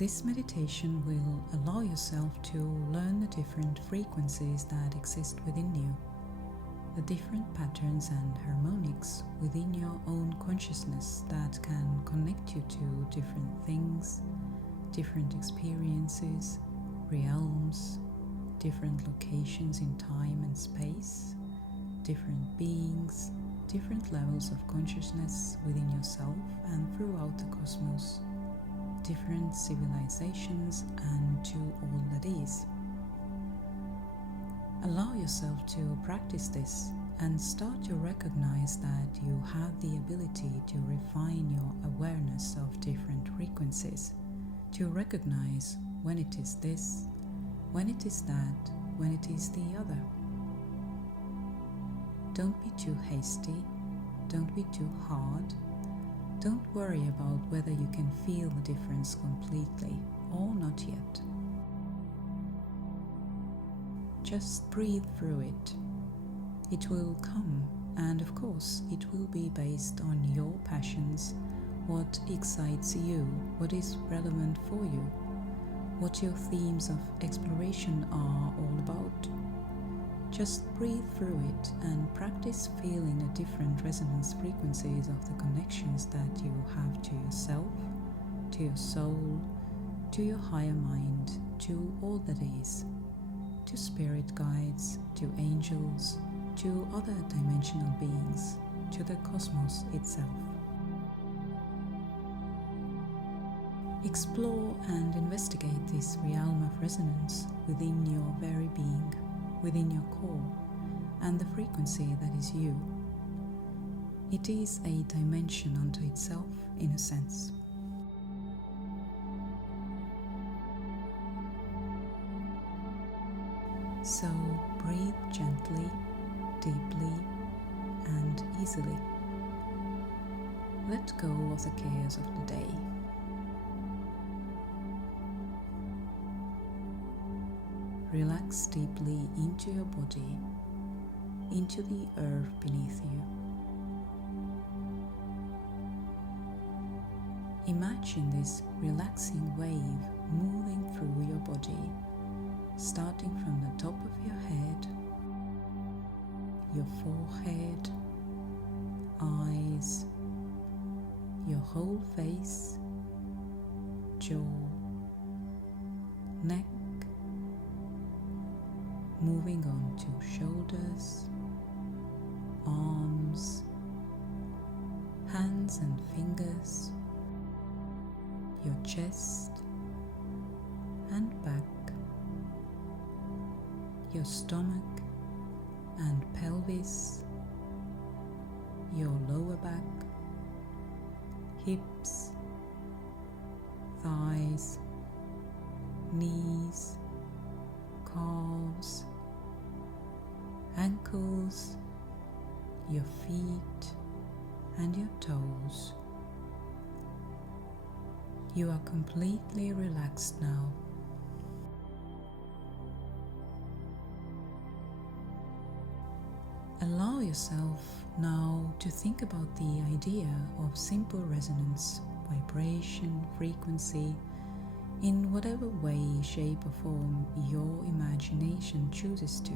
This meditation will allow yourself to learn the different frequencies that exist within you, the different patterns and harmonics within your own consciousness that can connect you to different things, different experiences, realms, different locations in time and space, different beings, different levels of consciousness within yourself and throughout the cosmos, different civilizations, and to all that is. Allow yourself to practice this and start to recognize that you have the ability to refine your awareness of different frequencies, to recognize when it is this, when it is that, when it is the other. Don't be too hasty, don't be too hard. Don't worry about whether you can feel the difference completely or not yet. Just breathe through it. It will come, and of course it will be based on your passions, what excites you, what is relevant for you, what your themes of exploration are all about. Just breathe through it and practice feeling the different resonance frequencies of the connections that you have to yourself, to your soul, to your higher mind, to all that is, to spirit guides, to angels, to other dimensional beings, to the cosmos itself. Explore and investigate this realm of resonance within your very being, within your core, and the frequency that is you. It is a dimension unto itself, in a sense. So breathe gently, deeply, and easily. Let go of the chaos of the day. Relax deeply into your body, into the earth beneath you. Imagine this relaxing wave moving through your body, starting from the top of your head, your forehead, eyes, your whole face, jaw, neck, moving on to shoulders, arms, hands and fingers, your chest and back, your stomach and pelvis, your lower back, hips, thighs, knees, calves, ankles, your feet and your toes. You are completely relaxed now. Allow yourself now to think about the idea of simple resonance, vibration, frequency, in whatever way, shape or form your imagination chooses to.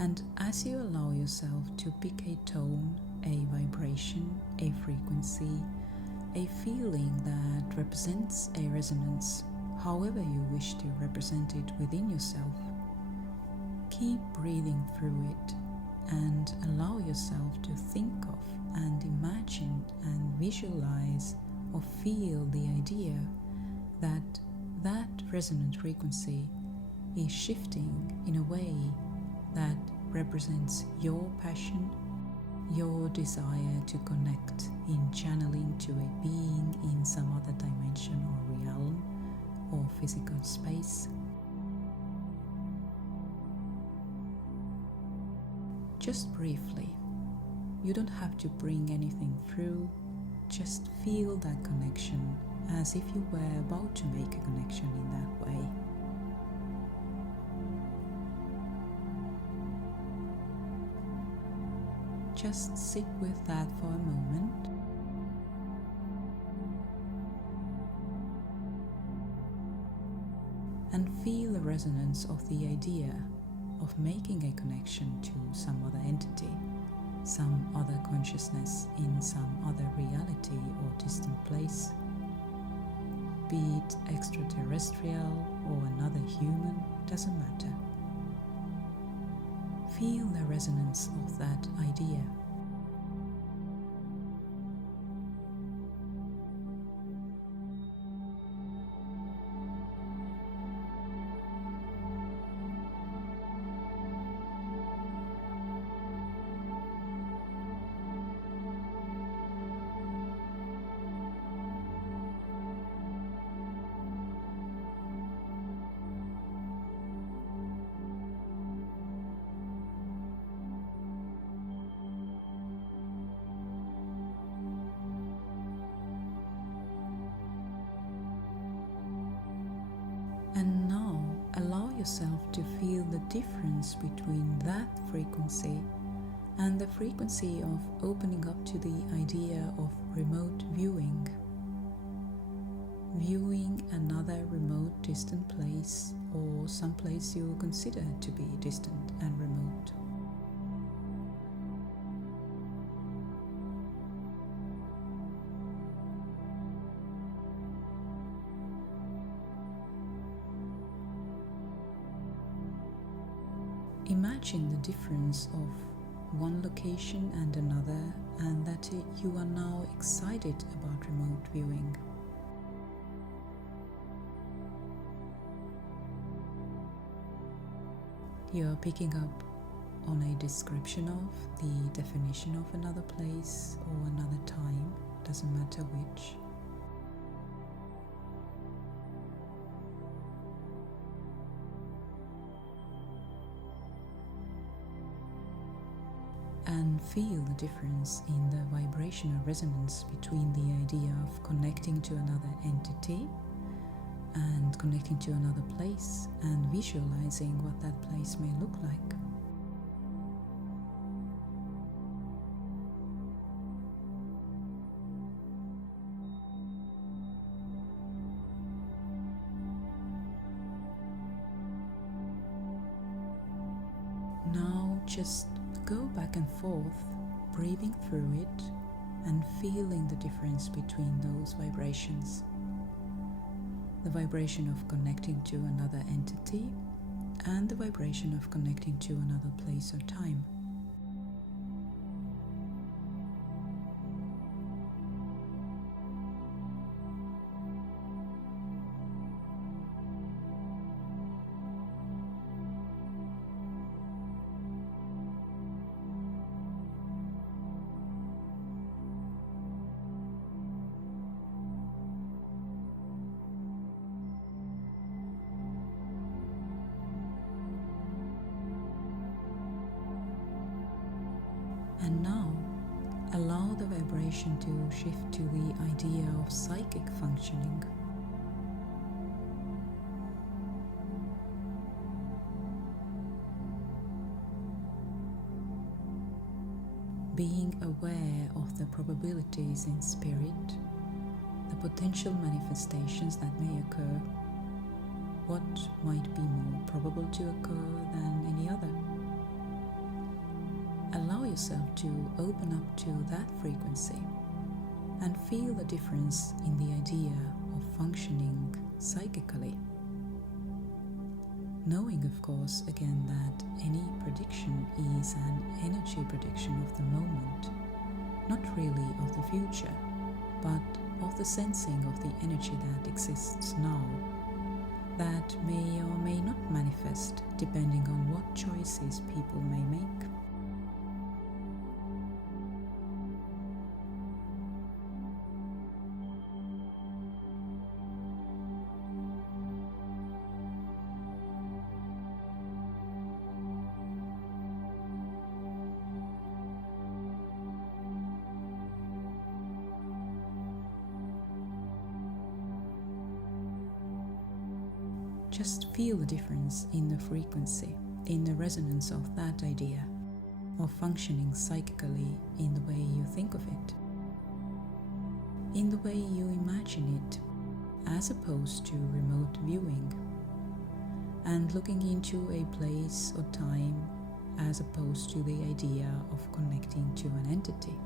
And as you allow yourself to pick a tone, a vibration, a frequency, a feeling that represents a resonance, however you wish to represent it within yourself, keep breathing through it and allow yourself to think of and imagine and visualize or feel the idea that that resonant frequency is shifting in a way that represents your passion, your desire to connect in channeling to a being in some other dimension or realm or physical space. Just briefly, you don't have to bring anything through, just feel that connection as if you were about to make a connection in that way. Just sit with that for a moment feel the resonance of the idea of making a connection to some other entity, some other consciousness in some other reality or distant place, be it extraterrestrial or another human, doesn't matter. Feel the resonance of that idea. And now allow yourself to feel the difference between that frequency and the frequency of opening up to the idea of remote viewing. Viewing another remote distant place or some place you consider to be distant and remote. Imagine the difference of one location and another, and that you are now excited about remote viewing. You are picking up on a description of the definition of another place or another time, doesn't matter which. And feel the difference in the vibrational resonance between the idea of connecting to another entity and connecting to another place and visualizing what that place may look like. Now just go back and forth, breathing through it and feeling the difference between those vibrations. The vibration of connecting to another entity and the vibration of connecting to another place or time. And now, allow the vibration to shift to the idea of psychic functioning. Being aware of the probabilities in spirit, the potential manifestations that may occur, what might be more probable to occur than any other. Allow yourself to open up to that frequency and feel the difference in the idea of functioning psychically. Knowing, of course, again that any prediction is an energy prediction of the moment, not really of the future, but of the sensing of the energy that exists now, that may or may not manifest depending on what choices people may make. Just feel the difference in the frequency, in the resonance of that idea, of functioning psychically in the way you think of it, in the way you imagine it, as opposed to remote viewing, and looking into a place or time as opposed to the idea of connecting to an entity.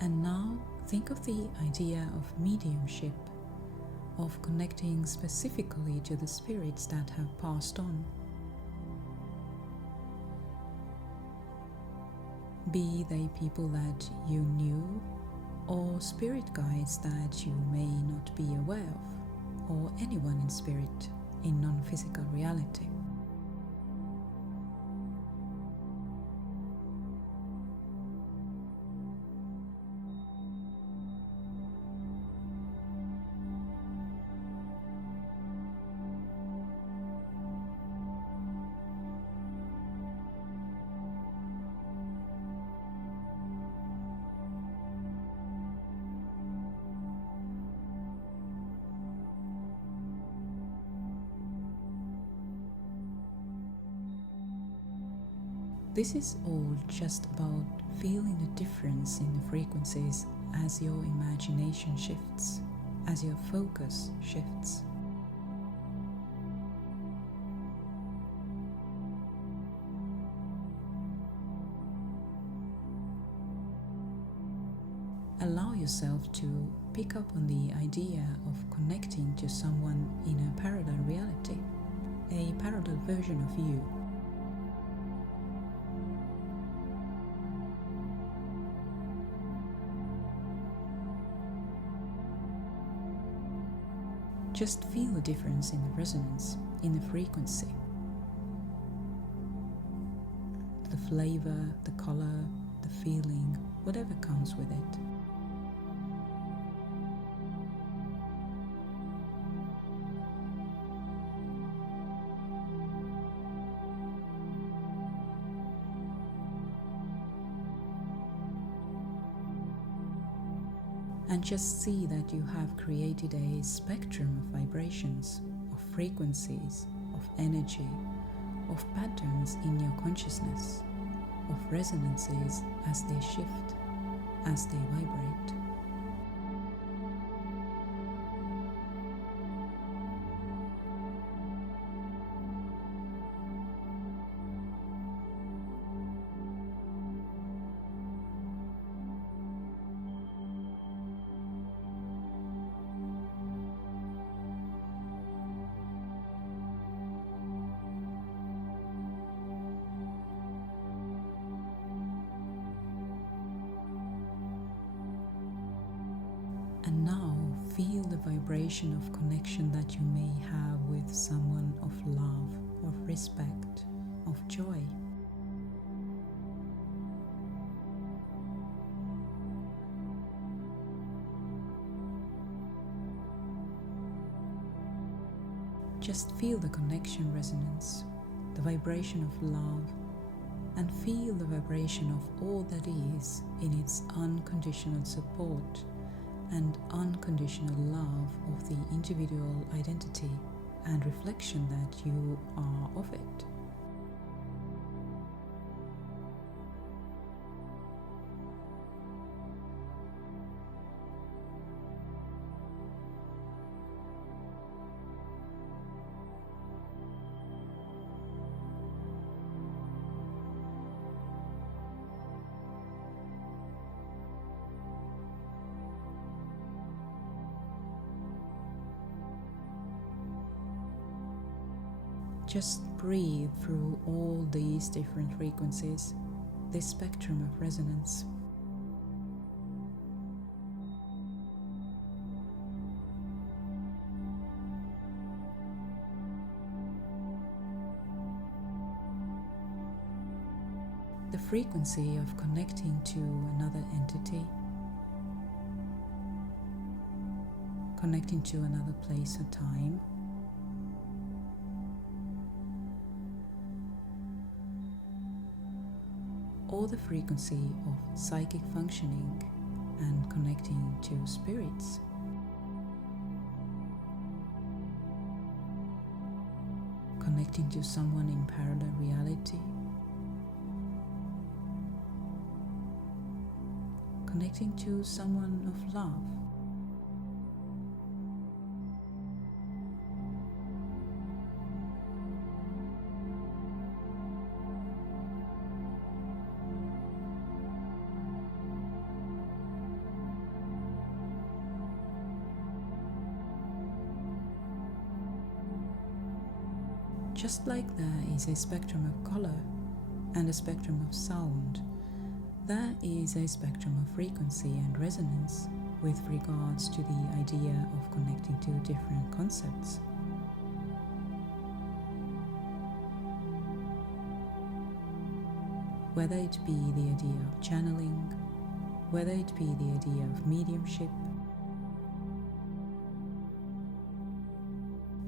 And now think of the idea of mediumship, of connecting specifically to the spirits that have passed on. Be they people that you knew, or spirit guides that you may not be aware of, or anyone in spirit in non-physical reality. This is all just about feeling the difference in the frequencies as your imagination shifts, as your focus shifts. Allow yourself to pick up on the idea of connecting to someone in a parallel reality, a parallel version of you. Just feel the difference in the resonance, in the frequency. The flavor, the color, the feeling, whatever comes with it. And just see that you have created a spectrum of vibrations, of frequencies, of energy, of patterns in your consciousness, of resonances as they shift, as they vibrate. And now feel the vibration of connection that you may have with someone of love, of respect, of joy. Just feel the connection resonance, the vibration of love, and feel the vibration of all that is in its unconditional support and unconditional love of the individual identity and reflection that you are of it. Just breathe through all these different frequencies, this spectrum of resonance. The frequency of connecting to another entity, connecting to another place or time, or the frequency of psychic functioning and connecting to spirits. Connecting to someone in parallel reality. Connecting to someone of love. Just like there is a spectrum of color and a spectrum of sound, there is a spectrum of frequency and resonance with regards to the idea of connecting to different concepts. Whether it be the idea of channeling, whether it be the idea of mediumship,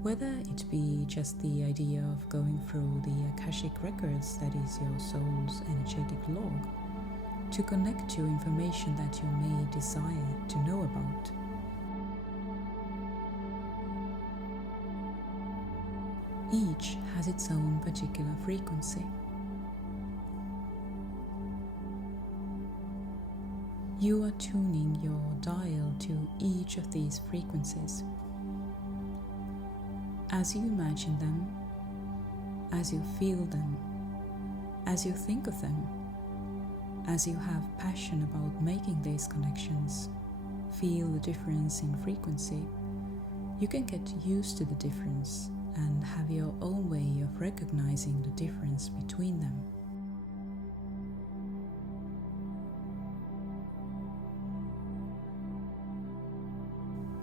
whether it be just the idea of going through the Akashic records, that is your soul's energetic log, to connect to information that you may desire to know about. Each has its own particular frequency. You are tuning your dial to each of these frequencies. As you imagine them, as you feel them, as you think of them, as you have passion about making these connections, feel the difference in frequency, you can get used to the difference and have your own way of recognizing the difference between them.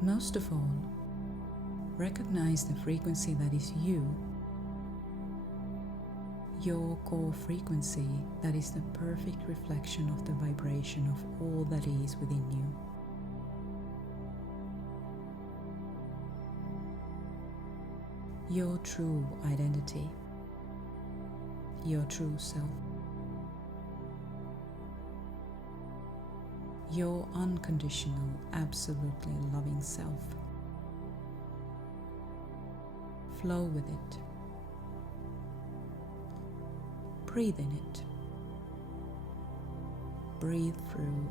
Most of all, recognize the frequency that is you, your core frequency that is the perfect reflection of the vibration of all that is within you. Your true identity, your true self, your unconditional, absolutely loving self. Flow with it. Breathe in it. Breathe through